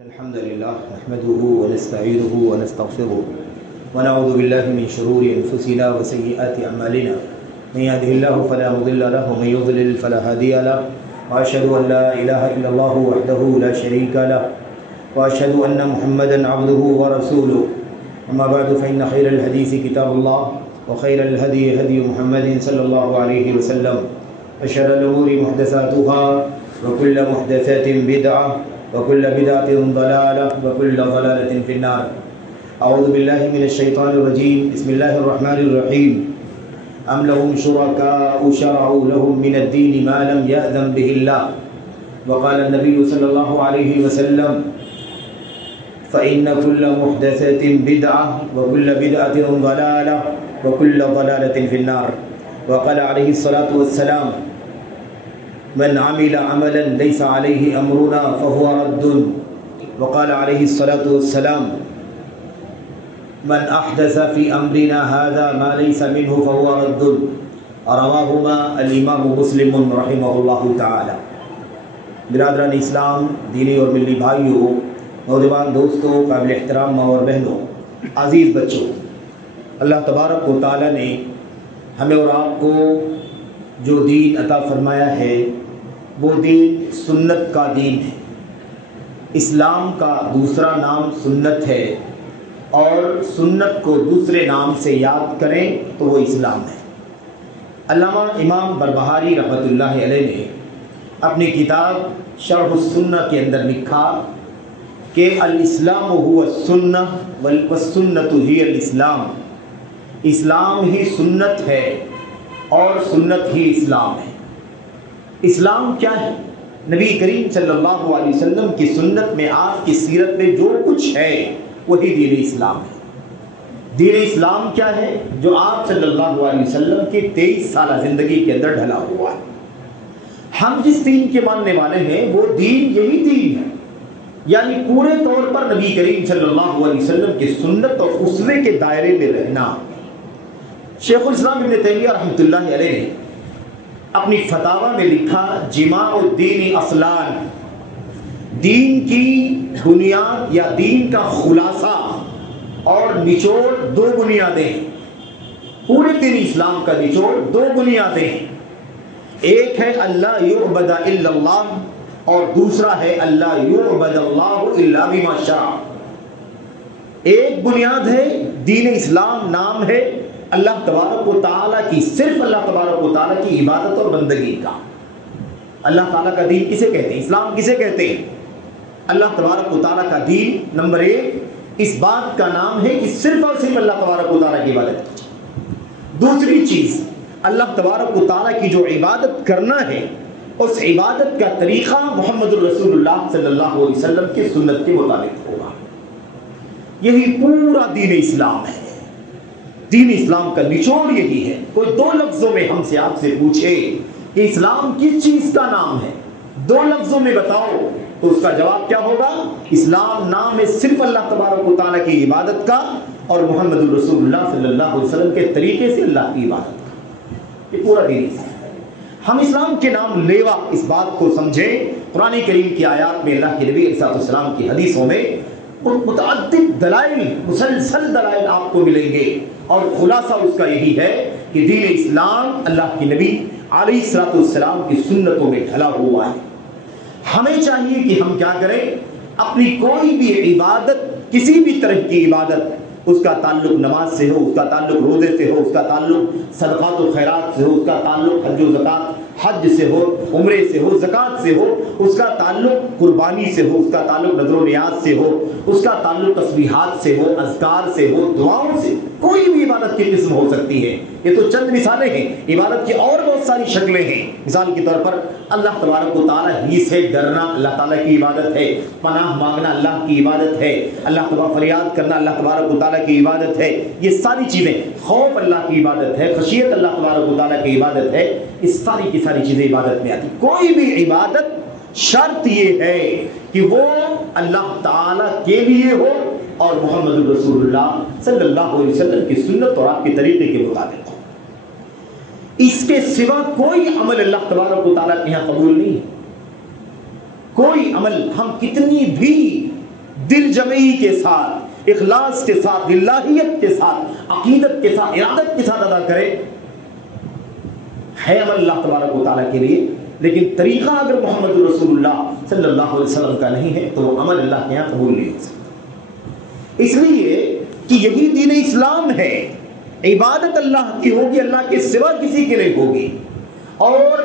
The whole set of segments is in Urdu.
الحمد لله نحمده ونستعينه ونستغفره ونعوذ بالله من شرور أنفسنا وسيئات أعمالنا من يهده الله فلا مضل له ومن يضلل فلا هادي له وأشهد أن لا إله إلا الله وحده لا شريك له وأشهد أن محمدا عبده ورسوله أما بعد فإن خير الحديث كتاب الله وخير الهدي هدي محمد صلى الله عليه وسلم وشر الأمور محدثاتها وكل محدثة بدعة وكل بدعة ضلالة وكل ضلالة في النار. أعوذ بالله من الشيطان الرجيم. بسم الله الرحمن الرحيم. أم لهم شركاء شرعوا لهم من الدين ما لم يأذن به الله. وقال النبي صلى الله عليه وسلم فإن كل محدثة بدعة وكل بدعة ضلالة وكل ضلالة في النار. وقال عليه الصلاة والسلام من عمل عملا ليس عليه أمرنا فهو رد. وقال عليه الصلاة والسلام من أحدث في أمرنا هذا ما ليس منه فهو رد. رواهما الإمام مسلم رحمه الله تعالى. برادران اسلام، دینی اور ملی بھائیوں، نوجوان دوستوں، قابل احترام ماں اور بہنوں، عزیز بچوں، اللہ تبارک و تعالیٰ نے ہمیں اور آپ کو جو دین عطا فرمایا ہے وہ دین سنت کا دین ہے. اسلام کا دوسرا نام سنت ہے، اور سنت کو دوسرے نام سے یاد کریں تو وہ اسلام ہے. علامہ امام بربہاری رحمۃ اللہ علیہ نے اپنی کتاب شرح السنہ کے اندر لکھا کہ الاسلام هو السنہ والسنت ہی الاسلام. اسلام ہی سنت ہے اور سنت ہی اسلام ہے. اسلام کیا ہے؟ نبی کریم صلی اللہ علیہ وسلم کی سنت میں، آپ کی سیرت میں جو کچھ ہے وہی دین اسلام ہے. دین اسلام کیا ہے؟ جو آپ صلی اللہ علیہ وسلم کی 23 سالہ زندگی کے اندر ڈھلا ہوا ہے. ہم جس دین کے ماننے والے ہیں وہ دین یہی دین ہے، یعنی پورے طور پر نبی کریم صلی اللہ علیہ وسلم کی سنت اور اسوے کے دائرے میں رہنا. شیخ الاسلام ابن تیمیہ رحمۃ اللہ علیہ نے اپنی فتاوی میں لکھا جماع الدین اصلان، دین کی بنیاد یا دین کا خلاصہ اور نچوڑ دو بنیادیں. پورے دین اسلام کا نچوڑ دو بنیادیں، ایک ہے اللہ یعبد الا اللہ اور دوسرا ہے اللہ یعبد اللہ الا بما شرع. ایک بنیاد ہے دین اسلام، نام ہے اللہ تبارک و تعالیٰ کی، صرف اللہ تبارک و تعالیٰ کی عبادت اور بندگی کا. اللہ تعالیٰ کا دین کسے کہتے ہیں؟ اسلام کسے کہتے ہیں؟ اللہ تبارک و تعالیٰ کا دین نمبر ایک اس بات کا نام ہے کہ صرف اور صرف اللہ تبارک و تعالیٰ کی عبادت کی. دوسری چیز، اللہ تبارک و تعالیٰ کی جو عبادت کرنا ہے اس عبادت کا طریقہ محمد الرسول اللہ صلی اللہ علیہ وسلم کی سنت کے مطابق ہوگا. یہی پورا دین اسلام ہے. دین اسلام کا نچوڑ یہی ہے. کوئی دو لفظوں میں ہم سے آپ سے پوچھے کہ اسلام کس چیز کا نام ہے، دو لفظوں میں بتاؤ، تو اس کا جواب کیا ہوگا؟ اسلام نام ہے صرف اللہ تبارک و تعالیٰ کی عبادت کا اور محمد الرسول اللہ صلی اللہ علیہ وسلم کے طریقے سے اللہ کی عبادت کا. یہ پورا دین اسلام ہے. ہم اسلام کے نام لیوا اس بات کو سمجھیں، قرآن کریم کی آیات میں، اللہ کے نبی علیہ السلام کی حدیثوں میں متعدد دلائل، مسلسل دلائل آپ کو ملیں گے، اور خلاصہ اس کا یہی ہے کہ دین اسلام اللہ کے نبی علیہ السلام کی سنتوں میں ڈھلا ہوا ہے. ہمیں چاہیے کہ ہم کیا کریں؟ اپنی کوئی بھی عبادت، کسی بھی طرح کی عبادت، اس کا تعلق نماز سے ہو، اس کا تعلق روزے سے ہو، اس کا تعلق صدقات و خیرات سے ہو، اس کا تعلق حج و زکات، حج سے ہو، عمرے سے ہو، زکات سے ہو، اس کا تعلق قربانی سے ہو، اس کا تعلق نذر و نیاز سے ہو، اس کا تعلق تسبیحات سے ہو، اذکار سے ہو، دعاؤں سے، کوئی بھی عبادت کی قسم ہو سکتی ہے. یہ تو چند مثالیں ہیں، عبادت کی اور بہت ساری شکلیں ہیں. مثال کے طور پر اللہ تبارک و تعالیٰ ہی سے ڈرنا اللہ تعالیٰ کی عبادت ہے، پناہ مانگنا اللہ کی عبادت ہے، اللہ تبارک فریاد کرنا اللہ تبارک و تعالیٰ کی عبادت ہے. یہ ساری چیزیں، خوف اللہ کی عبادت ہے، خشیت اللہ تبارک و تعالیٰ کی عبادت ہے. اس ساری کی ساری چیزیں عبادت میں آتی. کوئی بھی عبادت شرط یہ ہے کہ وہ اللہ تعالیٰ کے لیے ہو اور محمد الرسول اللہ صلی اللہ علیہ وسلم کی سنت اور آپ کے طریقے کے مطابق ہو. اس کے سوا کوئی عمل اللہ تبارک و تعالیٰ کے یہاں قبول نہیں ہے. کوئی عمل ہم کتنی بھی دل جمعی کے ساتھ، اخلاص کے ساتھ، للہیت کے ساتھ، عقیدت کے ساتھ، ارادت کے ساتھ ادا کرے، ہے عمل اللہ تبارک و تعالیٰ کے لیے، لیکن طریقہ اگر محمد رسول اللہ صلی اللہ علیہ وسلم کا نہیں ہے تو وہ عمل اللہ کے یہاں قبول نہیں ہو سکتا۔ اس لیے کہ یہی دین اسلام ہے، عبادت اللہ کی ہوگی، اللہ کے سوا کسی کے لیے ہوگی، اور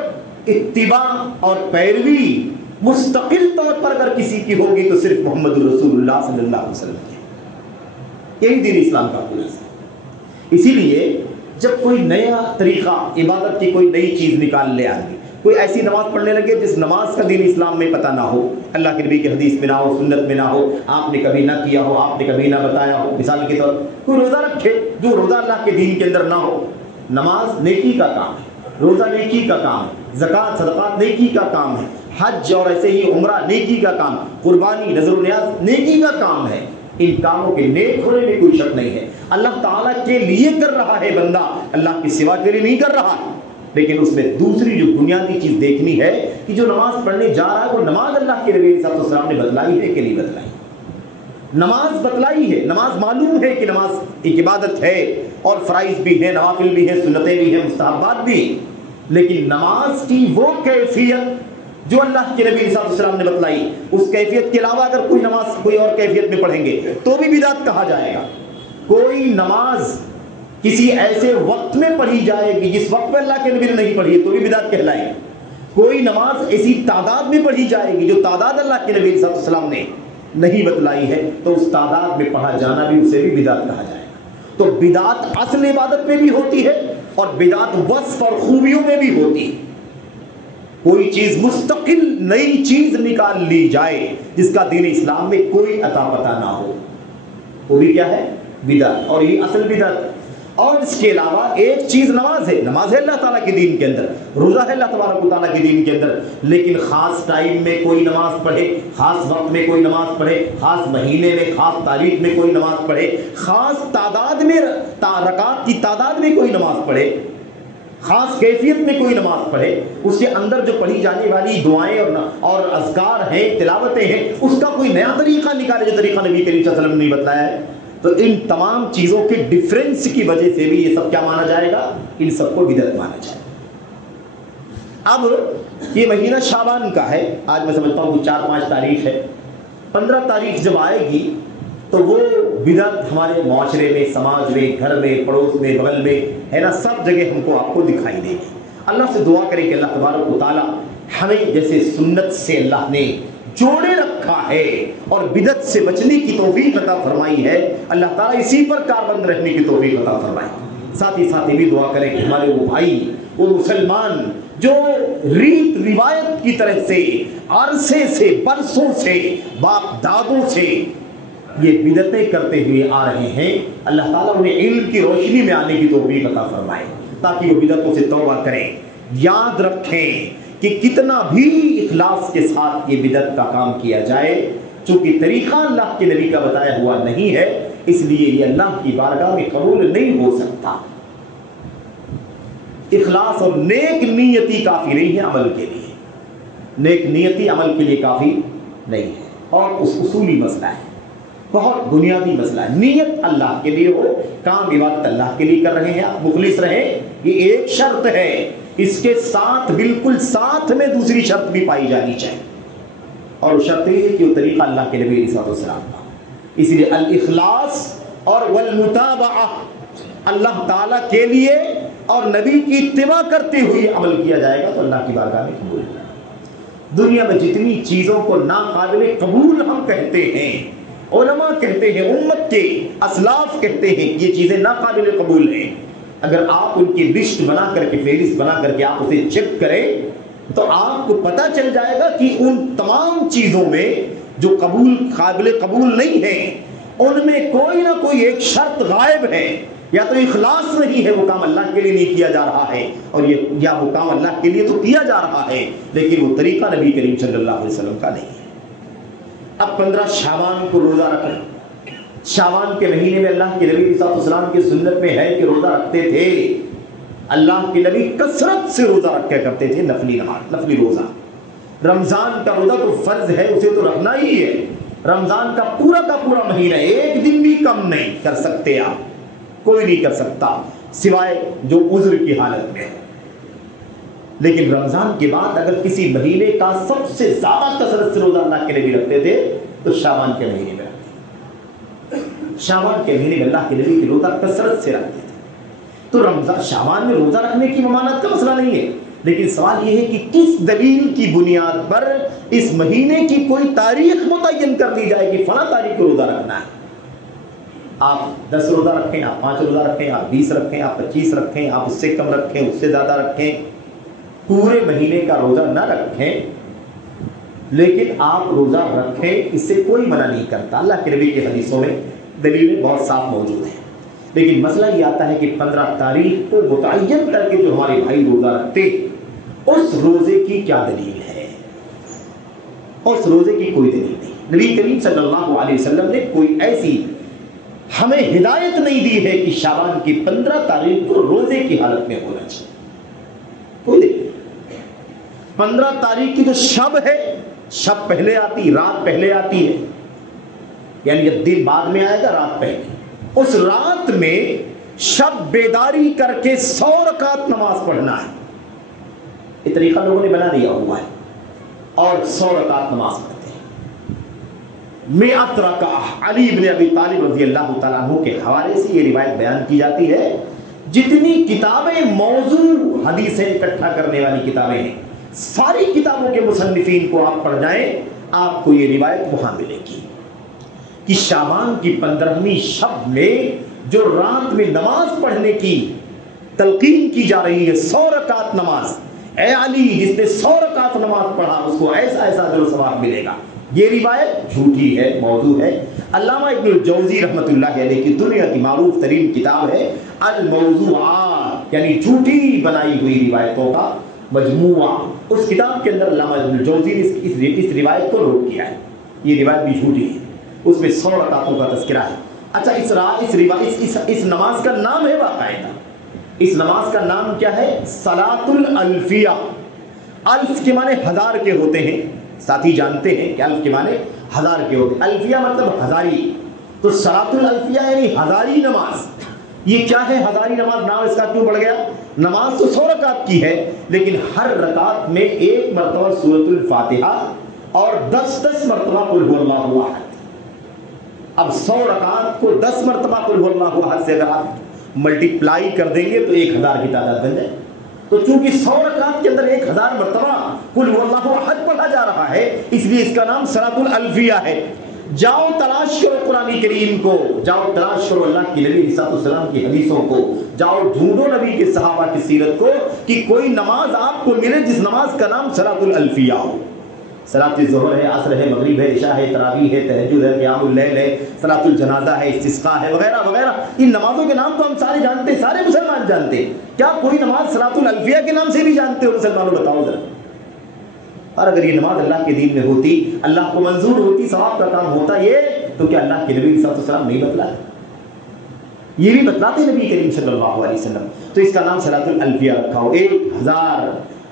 اتباع اور پیروی مستقل طور پر اگر کسی کی ہوگی تو صرف محمد رسول اللہ صلی اللہ علیہ وسلم کی، یہی دین اسلام کا خلاصہ ہے۔ اسی لیے جب کوئی نیا طریقہ عبادت کی کوئی نئی چیز نکال لے آدمی، کوئی ایسی نماز پڑھنے لگے جس نماز کا دین اسلام میں پتہ نہ ہو، اللہ کے نبی کی حدیث میں نہ ہو، سنت میں نہ ہو، آپ نے کبھی نہ کیا ہو، آپ نے کبھی نہ بتایا ہو، مثال کے طور کوئی روزہ رکھے جو روزہ اللہ کے دین کے اندر نہ ہو، نماز نیکی کا کام ہے، روزہ نیکی کا کام ہے، زکوٰۃ صدقات نیکی کا کام ہے، حج اور ایسے ہی عمرہ نیکی کا کام، قربانی نذر و نیاز نیکی کا کام ہے، ان کاموں کے نیک ہونے میں کوئی شک نہیں ہے، اللہ تعالیٰ کے لیے کر رہا ہے بندہ، اللہ کے سوا کے لیے نہیں کر رہا ہے۔ لیکن اس میں دوسری جو بنیادی چیز دیکھنی ہے کہ جو نماز پڑھنے جا رہا ہے وہ نماز اللہ کے نبی صلی اللہ علیہ وسلم نے بتلائی ہے کہ نہیں بتلائی، نماز بتلائی ہے، نماز معلوم ہے کہ نماز ایک عبادت ہے، اور فرائض بھی ہیں، نوافل بھی ہیں، سنتیں بھی ہیں، مستحبات بھی، لیکن نماز کی وہ کیفیت جو اللہ کے نبی صلی اللہ علیہ وسلم نے بتلائی، اس کیفیت کے علاوہ اگر کوئی نماز کوئی اور کیفیت میں پڑھیں گے تو بھی بدعت کہا جائے گا۔ کوئی نماز کسی ایسے وقت میں پڑھی جائے گی جس وقت میں اللہ کے نبی نے نہیں پڑھی ہے تو بھی بدعت کہلائے گی۔ کوئی نماز ایسی تعداد میں پڑھی جائے گی جو تعداد اللہ کے نبی صلی اللہ علیہ وسلم نے نہیں بتلائی ہے تو اس تعداد میں پڑھا جانا بھی اسے بھی بدعت کہا جائے گا۔ تو بدعت اصل عبادت میں بھی ہوتی ہے اور بدعت وصف اور خوبیوں میں بھی ہوتی ہے۔ کوئی چیز مستقل نئی چیز نکال لی جائے جس کا دین اسلام میں کوئی عطا پتہ نہ ہو، وہ بھی کیا ہے؟ بدعت، اور یہ اصل بدعت۔ اور اس کے علاوہ ایک چیز نماز ہے، نماز ہے اللہ تعالیٰ کے دین کے اندر، روزہ ہے اللہ تبارک و تعالیٰ کے دین کے اندر، لیکن خاص ٹائم میں کوئی نماز پڑھے، خاص وقت میں کوئی نماز پڑھے، خاص مہینے میں، خاص تاریخ میں کوئی نماز پڑھے، خاص تعداد میں رکعات کی تعداد میں کوئی نماز پڑھے، خاص کیفیت میں کوئی نماز پڑھے، اس کے اندر جو پڑھی جانے والی دعائیں اور اذکار ہیں، تلاوتیں ہیں، اس کا کوئی نیا طریقہ نکالے جو طریقہ نبی کریم صلی اللہ علیہ وسلم نے بتلایا ہے، تو ان تمام چیزوں کے ڈفرینس کی وجہ سے بھی یہ سب کیا مانا جائے گا؟ ان سب کو بدعت مانا جائے گا۔ اب یہ مہینہ شعبان کا ہے، آج میں سمجھتا ہوں کہ 4-5 تاریخ ہے، 15 تاریخ جب آئے گی تو وہ بدعت ہمارے معاشرے میں، سماج میں، گھر میں، پڑوس میں، بغل میں ہے نا، سب جگہ ہم کو آپ کو دکھائی دے گی۔ اللہ سے دعا کریں کہ اللہ تبارک و تعالیٰ ہمیں جیسے سنت سے اللہ نے جوڑے رکھا ہے اور بدعت سے بچنے کی توفیق عطا فرمائی ہے، اللہ تعالیٰ اسی پر کاربند رہنے کی توفیق عطا فرمائے۔ ساتھ ہی ساتھ یہ بھی دعا کریں کہ ہمارے وہ بھائی، وہ مسلمان جو ریت روایت کی طرح سے عرصے سے، برسوں سے، باپ دادوں سے یہ بدعتیں کرتے ہوئے آ رہے ہیں، اللہ تعالیٰ انہیں علم کی روشنی میں آنے کی توفیق عطا فرمائے تاکہ وہ بدعتوں سے توبہ کریں۔ یاد رکھیں کہ کتنا بھی اخلاص کے ساتھ یہ بدعت کا کام کیا جائے، چونکہ طریقہ اللہ کے نبی کا بتایا ہوا نہیں ہے، اس لیے یہ اللہ کی بارگاہ میں قبول نہیں ہو سکتا۔ اخلاص اور نیک نیتی کافی نہیں ہے عمل کے لیے، نیک نیتی عمل کے لیے کافی نہیں ہے، اور اس اصولی مسئلہ ہے، بہت بنیادی مسئلہ ہے۔ نیت اللہ کے لیے ہو، کام عبادت اللہ کے لیے کر رہے ہیں، آپ مخلص رہیں، یہ ایک شرط ہے، اس کے ساتھ بالکل ساتھ میں دوسری شرط بھی پائی جانی چاہیے، اور وہ شرط یہ ہے کہ وہ طریقہ اللہ کے نبی علیہ الصلوۃ والسلام کا۔ اس لیے الاخلاص اور والمتابعہ، اللہ تعالیٰ کے لیے اور نبی کی اتباع کرتے ہوئے عمل کیا جائے گا تو اللہ کی بارگاہ میں قبول ہے۔ دنیا میں جتنی چیزوں کو ناقابل قبول ہم کہتے ہیں، علماء کہتے ہیں، امت کے اسلاف کہتے ہیں یہ چیزیں ناقابل قبول ہیں، اگر آپ ان کی لسٹ بنا کر کے، فہرست بنا کر کے آپ اسے چیک کریں تو آپ کو پتہ چل جائے گا کہ ان تمام چیزوں میں جو قابل قبول نہیں ہیں، ان میں کوئی نہ کوئی ایک شرط غائب ہے، یا تو اخلاص نہیں ہے، وہ کام اللہ کے لیے نہیں کیا جا رہا ہے، اور یا وہ کام اللہ کے لیے تو کیا جا رہا ہے لیکن وہ طریقہ نبی کریم صلی اللہ علیہ وسلم کا نہیں ہے۔ اب 15 شعبان کو روزہ رکھیں، شعبان کے مہینے میں اللہ کے نبی صلی اللہ علیہ وسلم کی سنت میں ہے کہ روزہ رکھتے تھے، اللہ کے نبی کثرت سے روزہ رکھا کرتے تھے، نفلی نماز، نفلی روزہ۔ رمضان کا روزہ تو فرض ہے، اسے تو رکھنا ہی ہے، رمضان کا پورا مہینہ ایک دن بھی کم نہیں کر سکتے آپ، کوئی نہیں کر سکتا سوائے جو عذر کی حالت میں. لیکن رمضان کے بعد اگر کسی مہینے کا سب سے زیادہ کثرت سے روزہ اللہ کے نبی رکھتے تھے تو شعبان کے مہینے میں رکھتے. شعبان کے مہینے میں اللہ کے نبی کی روزہ کثرت سے رکھتے تھے. تو رمضان شعبان میں روزہ رکھنے کی ممانعت کا مسئلہ نہیں ہے، لیکن سوال یہ ہے کہ کس دلیل کی بنیاد پر اس مہینے کی کوئی تاریخ متعین کر دی جائے کہ فلاں تاریخ کو روزہ رکھنا ہے. آپ 10 روزہ رکھیں، آپ 5 روزہ رکھیں، آپ 20 رکھیں، آپ 25 رکھیں، آپ اس سے کم رکھیں، اس سے زیادہ رکھیں، پورے مہینے کا روزہ نہ رکھیں لیکن آپ روزہ رکھیں، اس سے کوئی منع نہیں کرتا. اللہ کے نبی کی حدیثوں میں دلیلیں بہت صاف موجود ہیں. لیکن مسئلہ یہ آتا ہے کہ 15 تاریخ کو متعین کر کے جو ہمارے بھائی روزہ رکھتے اس روزے کی کیا دلیل ہے؟ اس روزے کی کوئی دلیل نہیں. نبی کریم صلی اللہ علیہ وسلم نے کوئی ایسی ہمیں ہدایت نہیں دی ہے کہ شعبان کی 15 تاریخ کو روزے کی حالت میں ہونا چاہیے. کوئی دلیل 15 تاریخ کی جو شب ہے، شب پہلے آتی، رات پہلے آتی ہے، یعنی دن بعد میں آئے گا، رات پہلے. اس رات میں شب بیداری کر کے 100 رکعت نماز پڑھنا ہے. یہ طریقہ لوگوں نے بنا دیا ہوا ہے اور 100 رکعت نماز پڑھتے ہیں. 100 رکعت علی بن ابی طالب رضی اللہ تعالیٰ عنہ کے حوالے سے یہ روایت بیان کی جاتی ہے. جتنی کتابیں موضوع حدیثیں اکٹھا کرنے والی کتابیں ہیں، ساری کتابوں کے مصنفین کو آپ پڑھ جائیں، آپ کو یہ روایت وہاں ملے گی کہ شعبان کی 15ویں شب میں جو رات میں نماز پڑھنے کی تلقین کی جا رہی ہے، 100 رکعت نماز، اے علی جس نے 100 رکعت نماز پڑھا اس کو ایسا اجر و ثواب ملے گا. یہ روایت جھوٹی ہے، موضوع ہے. علامہ ابن الجوزی رحمۃ اللہ علیہ کی دنیا کی معروف ترین کتاب ہے الموضوعات، یعنی جھوٹی بنائی ہوئی روایتوں کا مجموعہ. اس کتاب کے اندر علامہ ابن الجوزی نے اس روایت کو نوٹ کیا ہے. یہ روایت بھی جھوٹی ہے، اس میں 100 رکعتوں کا تذکرہ ہے. اچھا، اس نماز کا نام ہے باقاعدہ. اس نماز کا نام کیا ہے؟ صلاۃ الالفیہ. الف کے معنی ہزار کے ہوتے ہیں، ساتھی جانتے ہیں کہ الف کے معنی ہزار کے ہوتے ہیں، الفیہ مطلب ہزاری. تو صلاۃ الالفیہ یعنی ہزاری نماز. یہ کیا ہے ہزاری نماز؟ نام اس کا کیوں پڑ گیا؟ نماز تو 100 رکعت کی ہے، لیکن ہر رکعت میں 1 مرتبہ سورۃ الفاتحہ اور 10 مرتبہ قل هو اللہ احد. اب 100 رکعت کو 10 مرتبہ قل هو اللہ احد سے اگر آپ ملٹیپلائی کر دیں گے تو 1000 کی تعداد بن جائے. تو چونکہ 100 رکعت کے اندر 1000 مرتبہ قل هو اللہ احد پڑھا جا رہا ہے، اس لیے اس کا نام صلاۃ الالفیہ ہے. جاؤ تلاش کرو قرآن کریم کو، جاؤ تلاش کرو اللہ کی نبی علیہ السلام کی حدیثوں کو، جاؤ ڈھونڈو نبی کے صحابہ کی سیرت کو کہ کوئی نماز آپ کو ملے جس نماز کا نام صلاۃ الالفیہ ہو. صلاۃ الظہر ہے، عصر ہے، مغرب ہے، عشاء ہے، تراویح ہے، تہجد ہے، قیام اللیل ہے، صلاۃ الجنازہ ہے، استسقاء ہے، وغیرہ وغیرہ. ان نمازوں کے نام تو ہم سارے جانتے ہیں، سارے مسلمان جانتے ہیں. کیا کوئی نماز صلاۃ الالفیہ کے نام سے بھی جانتے ہو مسلمانوں؟ بتاؤ ذرا. اور اگر یہ نماز اللہ کے دین میں ہوتی، اللہ کو منظور ہوتی، ثواب کا کام ہوتا یہ، تو کیا اللہ کے نبی صلی اللہ علیہ وسلم نہیں بتلاتے؟ یہ بھی بتلاتے نبی کریم صلی اللہ علیہ وسلم. تو اس کا نام صلاۃ الالفیہ رکھا ہو. 1000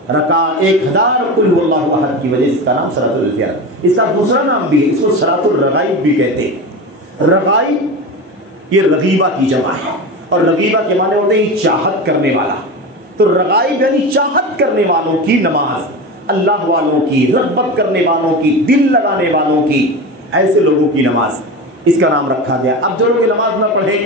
رکعت، 1000 قل هو اللہ احد کی وجہ سے اس کا نام صلاۃ الالفیہ. اس کا دوسرا نام بھی ہے، اس کو صلاۃ الرغائب بھی کہتے ہیں. رغائب یہ رغیبہ کی جمع ہے، اور رغیبہ کے معنی ہوتے ہیں چاہت کرنے والا. تو رغائب یعنی چاہت کرنے والوں کی نماز، اللہ والوں کی، رغبت کرنے والوں کی، دل لگانے والوں کی، ایسے لوگوں کی نماز، اس کا نام رکھا گیا. اب جو لوگ نماز نہ پڑھیں،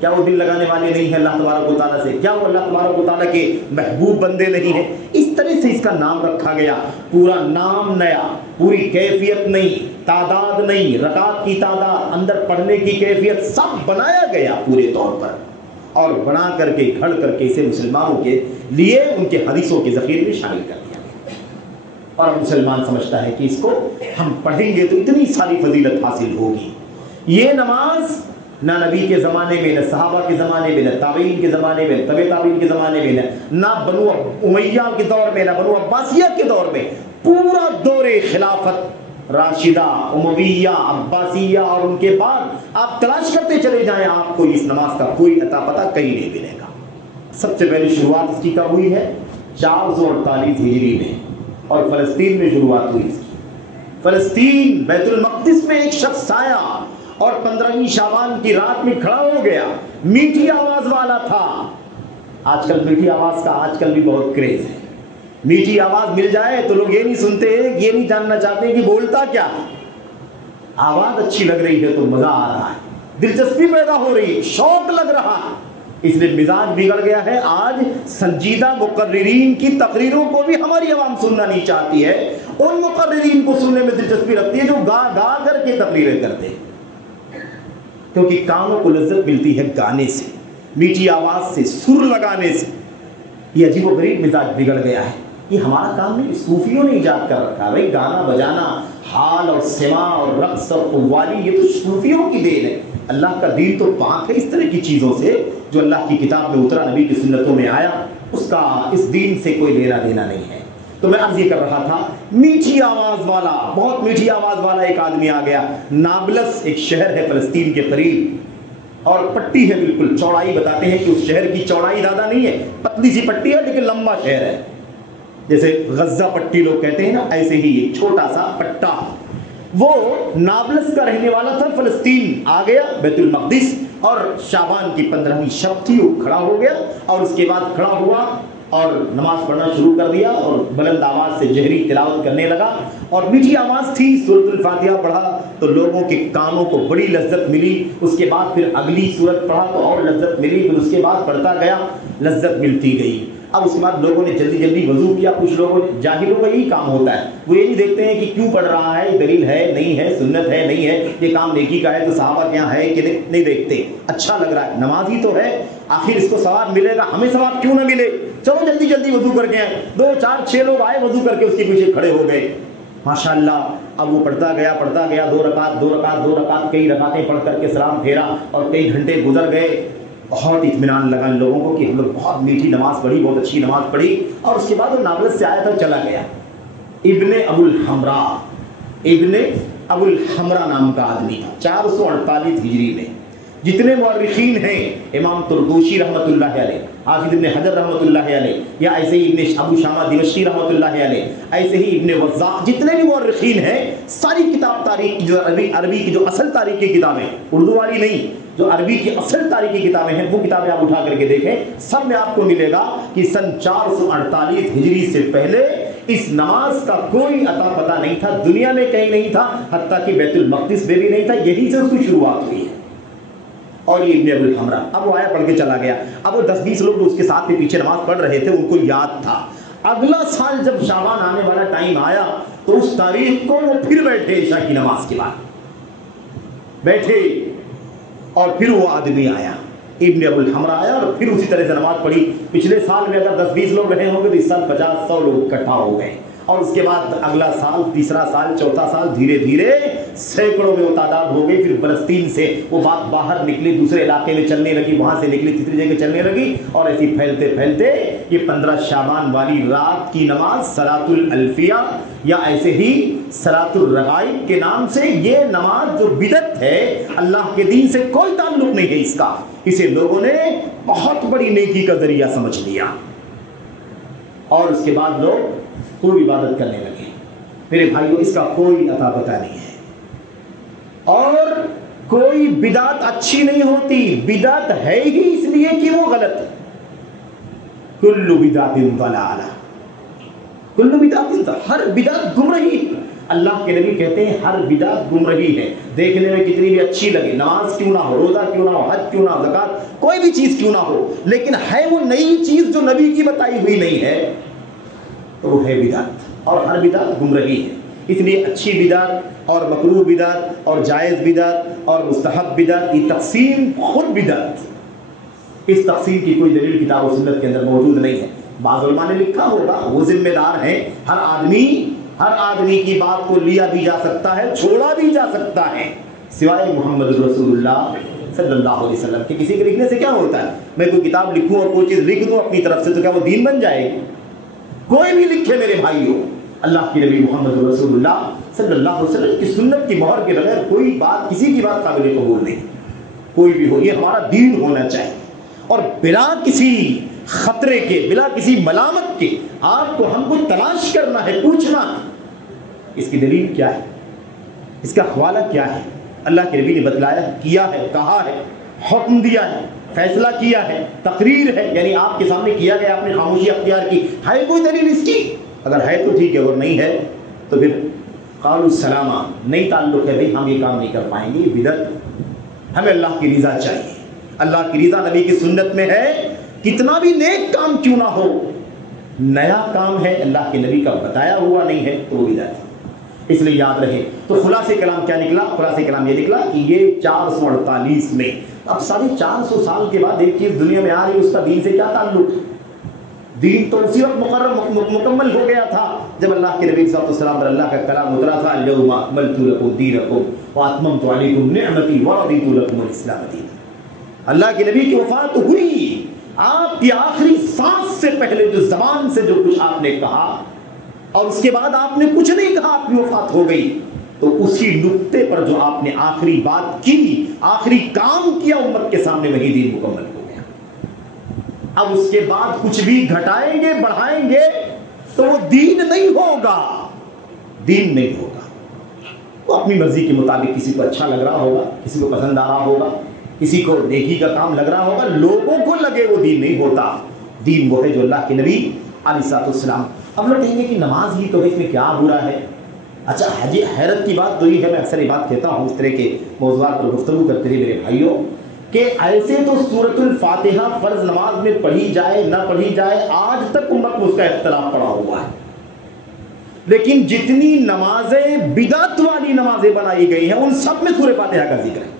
کیا وہ دل لگانے والے نہیں ہیں اللہ تبارک و تعالیٰ سے؟ کیا وہ اللہ تبارک و تعالیٰ کے محبوب بندے نہیں ہیں؟ اس طرح سے اس کا نام رکھا گیا. پورا نام نیا، پوری کیفیت نہیں، تعداد نہیں، رکعت کی تعداد، اندر پڑھنے کی کیفیت، سب بنایا گیا پورے طور پر، اور بنا کر کے گھڑ کر کے اسے مسلمانوں کے لیے ان کے حدیثوں کے ذخیرے میں شامل کر دیا. اور اب مسلمان سمجھتا ہے کہ اس کو ہم پڑھیں گے تو اتنی ساری فضیلت حاصل ہوگی. یہ نماز نہ نبی کے زمانے میں، نہ صحابہ کے زمانے میں، نہ تابعین کے زمانے میں، طبع تابعین کے زمانے میں، نہ بنو امیہ کے دور میں، نہ بنو عباسیہ کے دور میں، پورا دور خلافت راشدہ، امویہ، عباسیہ اور ان کے بعد آپ تلاش کرتے چلے جائیں، آپ کو اس نماز کا کوئی عطا پتہ کہیں نہیں ملے گا. سب سے پہلی شروعات اس کی کب ہوئی ہے؟ 448 ہجری میں، اور فلسطین میں شروعات ہوئی اس کی. فلسطین بیت المقدس میں ایک شخص آیا اور 15ویں شعبان کی رات میں کھڑا ہو گیا، میٹھی آواز والا تھا۔ آج کل میٹھی آواز کا آج کل بھی بہت کریز ہے۔ میٹھی آواز مل جائے تو لوگ یہ نہیں سنتے، یہ نہیں جاننا چاہتے کہ بولتا کیا ہے۔ آواز اچھی لگ رہی ہے تو مزہ آ رہا ہے، دلچسپی پیدا ہو رہی ہے، شوق لگ رہا ہے، اس لیے مزاج بگڑ گیا ہے۔ آج سنجیدہ مقررین کی تقریروں کو بھی ہماری عوام سننا نہیں چاہتی ہے، ان مقررین کو سننے میں دلچسپی رکھتی ہے جو گا گا کر کے تقریریں کرتے ہیں، کیونکہ کانوں کو لذت ملتی ہے گانے سے، میٹھی آواز سے، سر لگانے سے۔ یہ عجیب و غریب مزاج بگڑ گیا ہے، یہ ہمارا کام نہیں، صوفیوں نے ایجاد کر رکھا ہے۔ بھائی گانا بجانا، حال اور سماع اور رقص اور قوالی، یہ تو صوفیوں کی دین ہے۔ اللہ کا دین تو پاک ہے اس طرح کی چیزوں سے، جو اللہ کی کتاب میں اترا، نبی کی سنتوں میں آیا، اس کا اس دین سے کوئی لینا دینا نہیں ہے۔ تو میں عرض یہ کر رہا تھا، میٹھی آواز والا، بہت میٹھی آواز والا ایک آدمی آ گیا۔ نابلس ایک شہر ہے فلسطین کے قریب، اور پٹی ہے بالکل، چوڑائی بتاتے ہیں کہ اس شہر کی چوڑائی زیادہ نہیں ہے، پتلی سی پٹی ہے لیکن لمبا شہر ہے، جیسے غزہ پٹی لوگ کہتے ہیں نا، ایسے ہی ایک چھوٹا سا پٹا۔ وہ نابلس کا رہنے والا تھا، فلسطین آ گیا بیت المقدس، اور شعبان کی 15ویں شب تھی، وہ کھڑا ہو گیا، اور اس کے بعد کھڑا ہوا اور نماز پڑھنا شروع کر دیا، اور بلند آواز سے جہری تلاوت کرنے لگا، اور میٹھی آواز تھی، سورۃ الفاتحہ پڑھا تو لوگوں کے کانوں کو بڑی لذت ملی، اس کے بعد پھر اگلی سورت پڑھا تو اور لذت ملی، پھر اس کے بعد پڑھتا گیا، لذت ملتی گئی۔ اب اس کے بعد لوگوں نے جلدی جلدی وضو کیا، کچھ لوگوں جاہلوں کا یہی کام ہوتا ہے، وہ یہ نہیں دیکھتے ہیں کہ کیوں پڑھ رہا ہے، دلیل ہے نہیں ہے، سنت ہے نہیں ہے، یہ کام نیکی کا ہے تو صحابہ کے یہاں ہے کہ نہیں دیکھتے، اچھا لگ رہا ہے، نماز ہی تو ہے، آخر اس کو ثواب ملے گا، ہمیں ثواب کیوں نہ ملے، چلو جلدی جلدی وضو کر کے آئے۔ 2 4 6 لوگ آئے وضو کر کے اس کے پیچھے کھڑے ہو گئے، ماشاءاللہ۔ اب وہ پڑھتا گیا 2 رکعت، کئی رکعتیں پڑھ کر کے سلام پھیرا، اور کئی گھنٹے گزر گئے۔ بہت اطمینان لگا ان لوگوں کو کہ ہم لوگ بہت میٹھی نماز پڑھی، بہت اچھی نماز پڑھی، اور اس کے بعد وہ نابلس سے آیا تھا، چلا گیا۔ ابن ابو الحمرا نام کا آدمی تھا، 448 ہجری میں۔ جتنے مورخین ہیں، امام طرطوشی رحمۃ اللہ علیہ، حافظ ابن حجر رحمۃ اللہ علیہ، یا ایسے ہی ابن ابو شامہ دمشقی رحمۃ اللہ علیہ، ایسے ہی ابن وضاح، جتنے بھی مورخین ہیں، ساری کتاب تاریخ کی جو عربی کی جو اصل تاریخ کی کتابیں، اردو والی نہیں، جو عربی کی اصل تاریخ کی کتابیں ہیں، وہ کتابیں آپ اٹھا کر کے دیکھیں، سب میں آپ کو ملے گا کہ سن 448 ہجری سے پہلے اس نماز کا کوئی عطا پتہ نہیں تھا، دنیا میں کہیں نہیں تھا، حتیٰ کہ بیت المقدس میں بھی نہیں تھا، یہی سے اس کی شروعات ہوئی ہے۔ اور یہ ابن ابو الحمرا، اب وہ آیا پڑھ کے چلا گیا۔ اب وہ 10 20 لوگ اس کے ساتھ پیچھے نماز پڑھ رہے تھے، ان کو یاد تھا۔ اگلا سال جب شعبان آنے والا ٹائم آیا تو اس تاریخ کو وہ پھر بیٹھے، عشاء کی نماز کے بعد بیٹھے، اور پھر وہ آدمی آیا، ابن ابو الحمرا آیا، اور پھر اسی طرح سے نماز پڑھی۔ پچھلے سال میں اگر 10 20 لوگ رہے ہوں گے تو اس سال 50 100 لوگ اکٹھا ہو گئے، اور اس کے بعد اگلا سال، تیسرا سال، چوتھا سال، دھیرے دھیرے سینکڑوں میں وہ تعداد ہو گئی۔ پھر فلسطین سے وہ بات باہر نکلی، دوسرے علاقے میں چلنے لگی، وہاں سے نکلی تیسری جگہ چلنے لگی، اور ایسی پھیلتے پھیلتے یہ 15 شعبان والی رات کی نماز صلاۃ الالفیہ، یا ایسے ہی صلاۃ الرغائب کے نام سے، یہ نماز جو بدعت ہے، اللہ کے دین سے کوئی تعلق نہیں ہے اس کا، اسے لوگوں نے بہت بڑی نیکی کا ذریعہ سمجھ لیا، اور اس کے بعد لوگ خوب عبادت کرنے لگے۔ میرے بھائیو، اس کا کوئی عطا پتہ نہیں ہے، اور کوئی بدعت اچھی نہیں ہوتی، بدعت ہے ہی اس لیے کہ وہ غلط ہے۔ کل بدعت ضلالہ، کل بدعت، ہر بدعت گمراہی۔ اللہ کے نبی کہتے ہیں ہر بدعت گمراہی ہے، دیکھنے میں کتنی بھی اچھی لگے، نماز کیوں نہ ہو، روزہ کیوں نہ ہو، حج کیوں نہ ہو، زکات، کوئی بھی چیز کیوں نہ ہو، لیکن ہے وہ نئی چیز جو نبی کی بتائی ہوئی نہیں ہے تو وہ ہے بدعت، اور ہر بدعت گمراہی ہے۔ اس لیے اچھی بدعت اور مکروہ بدعت اور جائز بدعت اور مستحب بدعت، یہ تقسیم خود بدعت، اس تقسیم کی کوئی دلیل کتاب و سنت کے اندر موجود نہیں ہے۔ بعض علماء نے لکھا ہوگا، وہ ذمہ دار ہیں، ہر آدمی کی بات کو لیا بھی جا سکتا ہے، چھوڑا بھی جا سکتا ہے، سوائے محمد رسول اللہ صلی اللہ علیہ وسلم کہ کسی کے لکھنے سے کیا ہوتا ہے؟ میں کوئی کتاب لکھوں اور کوئی چیز لکھ دوں اپنی طرف سے تو کیا وہ دین بن جائے گی؟ کوئی بھی لکھے میرے بھائیوں، اللہ کے نبی محمد رسول اللہ صلی اللہ علیہ وسلم کی سنت کی مہر کے بغیر کوئی بات، کسی کی بات قابل قبول نہیں، کوئی بھی ہو، یہ ہمارا دین ہونا چاہیے، اور بلا کسی خطرے کے، بلا کسی ملامت کے آپ کو ہم کو تلاش کرنا ہے، پوچھنا اس کی دلیل کیا ہے، اس کا حوالہ کیا ہے؟ اللہ کے نبی نے بتلایا، کیا ہے، کہا ہے، حکم دیا ہے، فیصلہ کیا ہے، تقریر ہے، یعنی آپ کے سامنے کیا گیا، آپ نے خاموشی اختیار کی. ہے کوئی دلیل اس کی؟ اگر ہے تو ٹھیک ہے، اگر نہیں ہے تو پھر قالوا السلامہ، نہیں تعلق ہے بھائی، ہم یہ کام نہیں کر پائیں گے، یہ بدعت. ہمیں اللہ کی رضا چاہیے. اللہ کی رضا نبی کی سنت میں ہے. کتنا بھی نیک کام کیوں نہ ہو، نیا کام ہے، اللہ کے نبی کا بتایا ہوا نہیں ہے تو وہ بدعت ہے. اس لیے یاد رہے. تو خلاصہ کلام کیا نکلا؟ خلاصہ کلام یہ نکلا کہ یہ 448 میں، اب 450 سال کے بعد ایک چیز دنیا میں آ رہی، اس کا دین سے کیا تعلق؟ دین تو اسی وقت مکمل ہو گیا تھا جب اللہ کے نبی صلی اللہ علیہ وسلم پر اللہ کا کلام اترا تھا، اليوم اکملت لکم دینکم واتممت علیکم نعمتی ورضیت لکم الاسلام دینا. اللہ کے نبی کی وفات ہوئی، آپ کی آخری سانس سے پہلے جو زبان سے جو کچھ آپ نے کہا اور اس کے بعد آپ نے کچھ نہیں کہا، آپ کی وفات ہو گئی. تو اسی نقطے پر جو آپ نے آخری بات کی، آخری کام کیا امت کے سامنے، وہی دین مکمل ہو گیا. اب اس کے بعد کچھ بھی گھٹائیں گے بڑھائیں گے تو وہ دین نہیں ہوگا. دین نہیں ہوگا. وہ اپنی مرضی کے مطابق، کسی کو اچھا لگ رہا ہوگا، کسی کو پسند آ رہا ہوگا، کسی کو نیکی کا کام لگ رہا ہوگا، لوگوں کو لگے وہ دین نہیں ہوتا. دین وہ ہے جو اللہ کے نبی علیہ السلام. اب لوگ کہیں گے کہ نماز ہی تو ہے، اس میں کیا برا ہے؟ اچھا حیرت کی بات تو یہ ہے، میں اکثر یہ بات کہتا ہوں اس طرح کے موضوعات پر گفتگو کرتے ہوئے میرے بھائیوں، کہ ایسے تو سورۃ الفاتحہ فرض نماز میں پڑھی جائے نہ پڑھی جائے، آج تک امت میں اس کا اختلاف پڑا ہوا ہے. لیکن جتنی نمازیں بدعت والی نمازیں بنائی گئی ہیں ان سب میں سورۃ فاتحہ کا ذکر ہے.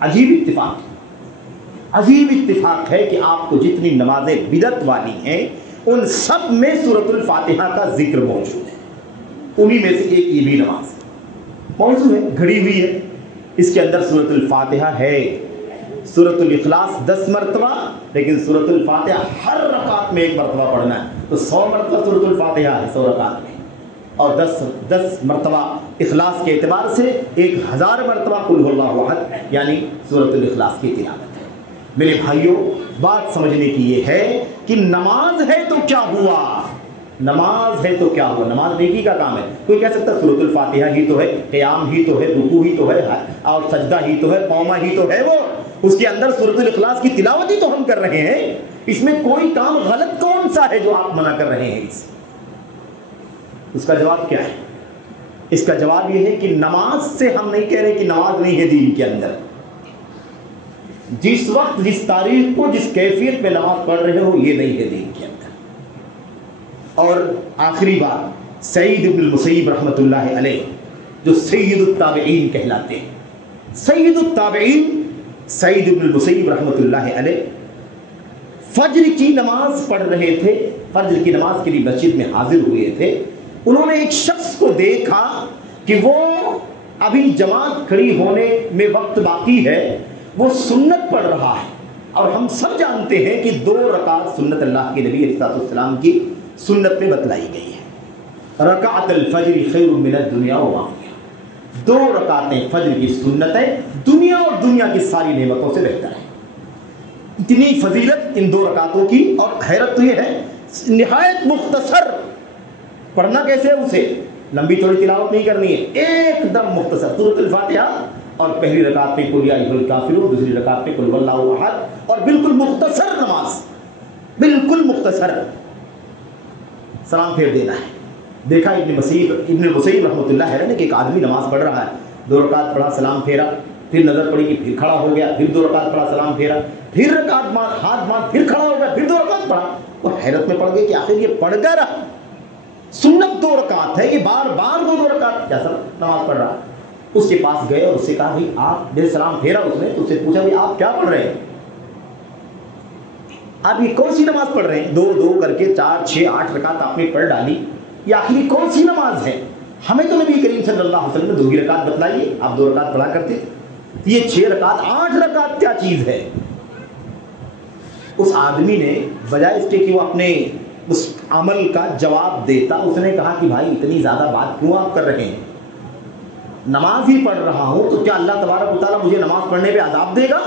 عجیب اتفاق ہے کہ آپ کو جتنی نمازیں بدعت والی ہیں ان سب میں سورۃ الفاتحہ کا ذکر موجود ہے. انہی میں سے ایک یہ بھی نماز موضوع ہے، گھڑی ہوئی ہے، اس کے اندر سورۃ الفاتحہ ہے. سورۃ الاخلاص 10 مرتبہ، لیکن سورۃ الفاتحہ ہر رکعت میں 1 مرتبہ پڑھنا ہے. تو 100 مرتبہ سورۃ الفاتحہ ہے 100 رکعت میں، اور 10 مرتبہ اخلاص کے اعتبار سے 1000 مرتبہ قل هو اللہ احد، یعنی سورۃ الاخلاص کی تلاوت ہے. میرے بھائیوں، بات سمجھنے کی یہ ہے کہ نماز ہے تو کیا ہوا؟ نماز ہے تو کیا ہوا؟ نماز نیکی کا کام ہے. کوئی کہہ سکتا سورۃ الفاتحہ ہی تو ہے، قیام ہی تو ہے، رکوع ہی تو ہے، اور سجدہ ہی تو ہے، قومہ ہی تو ہے، وہ اس کے اندر سورۃ الاخلاص کی تلاوت ہی تو ہم کر رہے ہیں. اس میں کوئی کام غلط کون سا ہے جو آپ منع کر رہے ہیں؟ اس کا جواب کیا ہے؟ اس کا جواب یہ ہے کہ نماز سے ہم نہیں کہہ رہے کہ نماز نہیں ہے دین کے اندر. جس وقت، جس تاریخ کو، جس کیفیت میں نماز پڑھ رہے ہو، یہ نہیں ہے دین کے اندر. اور آخری بات، سعید ابن المسیب رحمۃ اللہ علیہ، جو سید التابعین کہلاتے ہیں، سید التابعین سعید ابن المسیب رحمۃ اللہ علیہ فجر کی نماز پڑھ رہے تھے. فجر کی نماز کے لیے مسجد میں حاضر ہوئے تھے. انہوں نے ایک شخص کو دیکھا کہ وہ ابھی جماعت کھڑی ہونے میں وقت باقی ہے، وہ سنت پڑھ رہا ہے. اور ہم سب جانتے ہیں کہ 2 رکعت سنت اللہ کے نبی علیہ السلام کی سنت میں بتلائی گئی ہے. رکعت الفجر خیر من الدنیا وما فیہا، 2 رکعتیں فجر کی سنت ہے، دنیا اور دنیا کی ساری نعمتوں سے بہتر ہے. اتنی فضیلت ان 2 رکعتوں کی. اور حیرت تو یہ ہے، نہایت مختصر. پڑھنا کیسے ہے؟ اسے لمبی چوڑی تلاوت نہیں کرنی ہے، ایک دم مختصر سورۃ الفاتحہ، اور پہلی رکعت میں قل یا ایھا الکافرون، دوسری رکعت میں قل هو اللہ احد، اور بالکل مختصر نماز، بالکل مختصر. سلام پھیر دینا ہے. دیکھا ابن مسیب رحمۃ اللہ علیہ نے کہ ایک آدمی نماز پڑھ رہا ہے، 2 رکعت پڑھا، سلام پھیرا، پھر نظر پڑی کہ پھر کھڑا ہو گیا، پھر 2 رکعت پڑھا، سلام پھیرا، پھر رکعت مار، ہاتھ مار، پھر کھڑا ہو گیا، پھر 2 رکعت پڑھا. وہ حیرت میں پڑ گئے کہ آخر یہ پڑھ کر سنت 2 رکعت ہے، یہ بار بار 2 رکعت کیا سر نماز پڑھ رہا. اس کے پاس گئے اور اس سے کہا بھائی آپ، جب سلام پھیرا اس نے تو اس سے پوچھا بھائی آپ کیا پڑھ رہے ہیں؟ آپ یہ کون سی نماز پڑھ رہے ہیں؟ 2 کر کے 4 6 8 رکعت آپ نے پڑھ ڈالی، یہ آخری کون سی نماز ہے؟ ہمیں تو نبی کریم صلی اللہ علیہ وسلم نے 2 ہی رکعت بتلائیے، آپ 2 رکعت پڑھا کرتے، یہ 6 رکعت 8 رکعت کیا چیز ہے؟ اس آدمی نے بجائے اس کے کہ وہ اپنے اس عمل کا جواب دیتا، اس نے کہا کہ بھائی اتنی زیادہ بات کیوں آپ کر رہے ہیں؟ نماز ہی پڑھ رہا ہوں تو کیا اللہ تبارک و تعالیٰ مجھے نماز پڑھنے پہ عذاب دے گا؟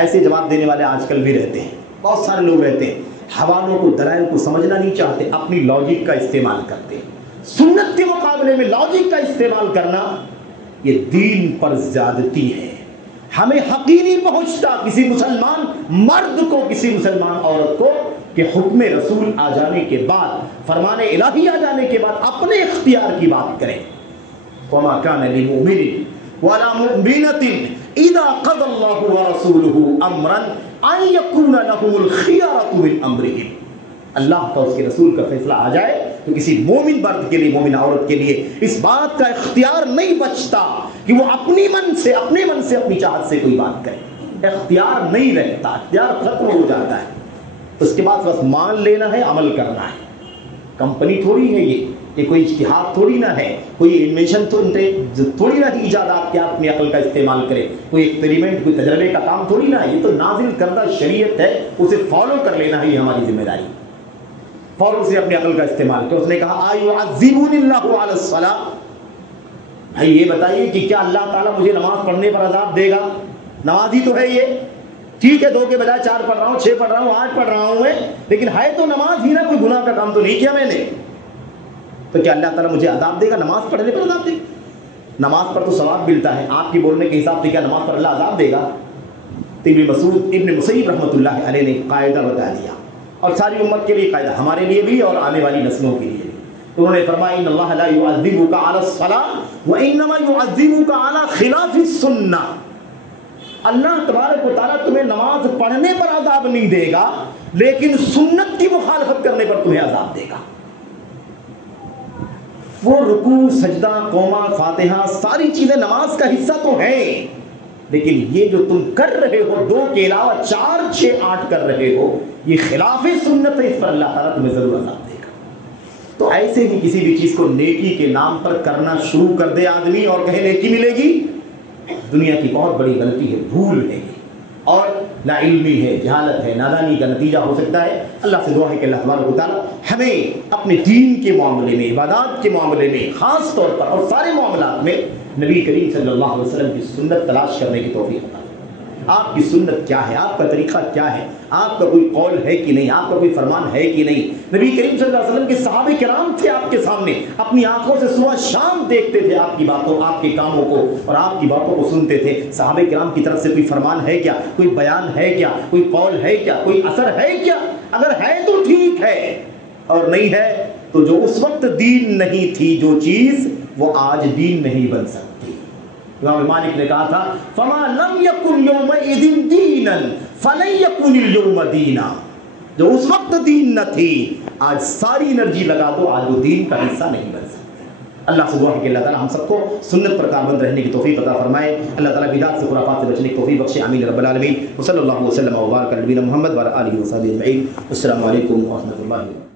ایسے جواب دینے والے آج کل بھی رہتے ہیں، بہت سارے لوگ رہتے ہیں، حوالوں کو، دلائل کو سمجھنا نہیں چاہتے، اپنی لاجک کا استعمال کرتے ہیں. سنت کے مقابلے میں لاجک کا استعمال کرنا یہ دین پر زیادتی ہے۔ ہمیں حقیر نہیں پہنچتا کسی مسلمان مرد کو، کسی مسلمان عورت کو کہ حکم رسول آ جانے کے بعد، فرمان الہی آ جانے کے بعد اپنے اختیار کی بات کریں۔ وما كان لمؤمن ولا مؤمنة اذا قضى الله ورسوله امرا ان يكون لهم الخيارة من امرهم، اللہ کا اس کے رسول کا فیصلہ آ جائے تو کسی مومن مرد کے لیے، مومن عورت کے لیے اس بات کا اختیار نہیں بچتا کہ وہ اپنے من سے اپنی چاہت سے کوئی بات کرے، اختیار نہیں رہتا، اختیار ختم ہو جاتا ہے۔ اس کے بعد بس مان لینا ہے، عمل کرنا ہے۔ کمپنی تھوڑی ہے یہ کوئی اجتہاد تھوڑی نہ ہے، کوئی انویشن تھوڑی نہ ہے، ایجادات کیا اپنی عقل کا استعمال کرے، کوئی ایکسپیریمنٹ، کوئی تجربے کا کام تھوڑی نہ ہے، یہ تو نازل کردہ شریعت ہے، اسے فالو کر لینا ہے، یہ ہماری ذمہ داری۔ فوراً سے اپنی عقل کا استعمال کیا۔ اس نے کہا آیعذبنی اللہ علی الصلاۃ، بھائی یہ بتائیے کہ کیا اللہ تعالیٰ مجھے نماز پڑھنے پر عذاب دے گا؟ نماز ہی تو ہے یہ، ٹھیک ہے 2 کے بجائے 4 پڑھ رہا ہوں، 6 پڑھ رہا ہوں، 8 پڑھ رہا ہوں میں، لیکن ہے تو نماز ہی نہ، کوئی گناہ کا کام تو نہیں کیا میں نے، تو کیا اللہ تعالیٰ مجھے عذاب دے گا؟ نماز پڑھنے پر عذاب دے گا؟ نماز پر تو ثواب ملتا ہے، آپ کی بولنے کے حساب سے کیا نماز پر اللہ عذاب دے گا؟ تو ابن مسیب رحمۃ اللہ علیہ نے قاعدہ بتا دیا، اور ساری امت کے لیے قاعدہ، ہمارے لیے بھی اور آنے والی نسلوں کے لیے بھی۔ انہوں نے فرمایا ان اللہ لا يعذبك على الصلاة وانما يعذبك على خلاف السنة، اللہ تبارک و تعالیٰ تمہیں نماز پڑھنے پر عذاب نہیں دے گا، لیکن سنت کی مخالفت کرنے پر تمہیں عذاب دے گا۔ وہ رکوع، سجدہ، قوما، فاتحہ، ساری چیزیں نماز کا حصہ تو ہیں، لیکن یہ جو تم کر رہے ہو 2 کے علاوہ 4، 6، 8 کر رہے ہو، یہ خلاف سنت ہے، اس پر اللہ تعالیٰ تمہیں ضرور عذاب دے گا۔ تو ایسے ہی کسی بھی چیز کو نیکی کے نام پر کرنا شروع کر دے آدمی اور کہے نیکی ملے گی، دنیا کی بہت بڑی غلطی ہے، بھول ہے اور نا علمی ہے، جہالت ہے، نادانی کا نتیجہ ہو سکتا ہے۔ اللہ سے دعا ہے کہ اللہ تبارک و تعالیٰ ہمیں اپنے دین کے معاملے میں، عبادات کے معاملے میں خاص طور پر اور سارے معاملات میں نبی کریم صلی اللہ علیہ وسلم کی سنت تلاش کرنے کی توفیق عطا۔ آپ کی سنت کیا ہے، آپ کا طریقہ کیا ہے، آپ کا کوئی قول ہے کہ نہیں، آپ کا کوئی فرمان ہے کہ نہیں۔ نبی کریم صلی اللہ علیہ وسلم کے صحابہ کرام تھے آپ کے سامنے، اپنی آنکھوں سے صبح شام دیکھتے تھے آپ کی باتوں، آپ کے کاموں کو اور آپ کی باتوں کو سنتے تھے۔ صحابہ کرام کی طرف سے کوئی فرمان ہے کیا، کوئی بیان ہے کیا، کوئی قول ہے کیا، کوئی اثر ہے کیا؟ اگر ہے تو ٹھیک ہے، اور نہیں ہے تو جو اس وقت دین نہیں تھی جو چیز، وہ آج دین نہیں بن سکتی۔ امام مالک نے کہا تھا فما لم یکن یومئذ دینا فلن یکن اليوم دینا، جو اس وقت دین نہ تھی آج ساری انرجی لگا دو، آج وہ دین کا حصہ نہیں بن سکتے۔ اللہ سے دعا ہے کہ اللہ تعالیٰ ہم سب کو سنت پر کاربند رہنے کی توفیق عطا فرمائے، اللہ تعالیٰ بدعت سے خرافات سے بچنے کی توفیق بخشے، آمین رب العالمین۔ وصلی اللہ وسلم وبارک علی نبینا محمد وعلی آلہ وصحبہ اجمعین۔ السلام علیکم ورحمۃ اللہ۔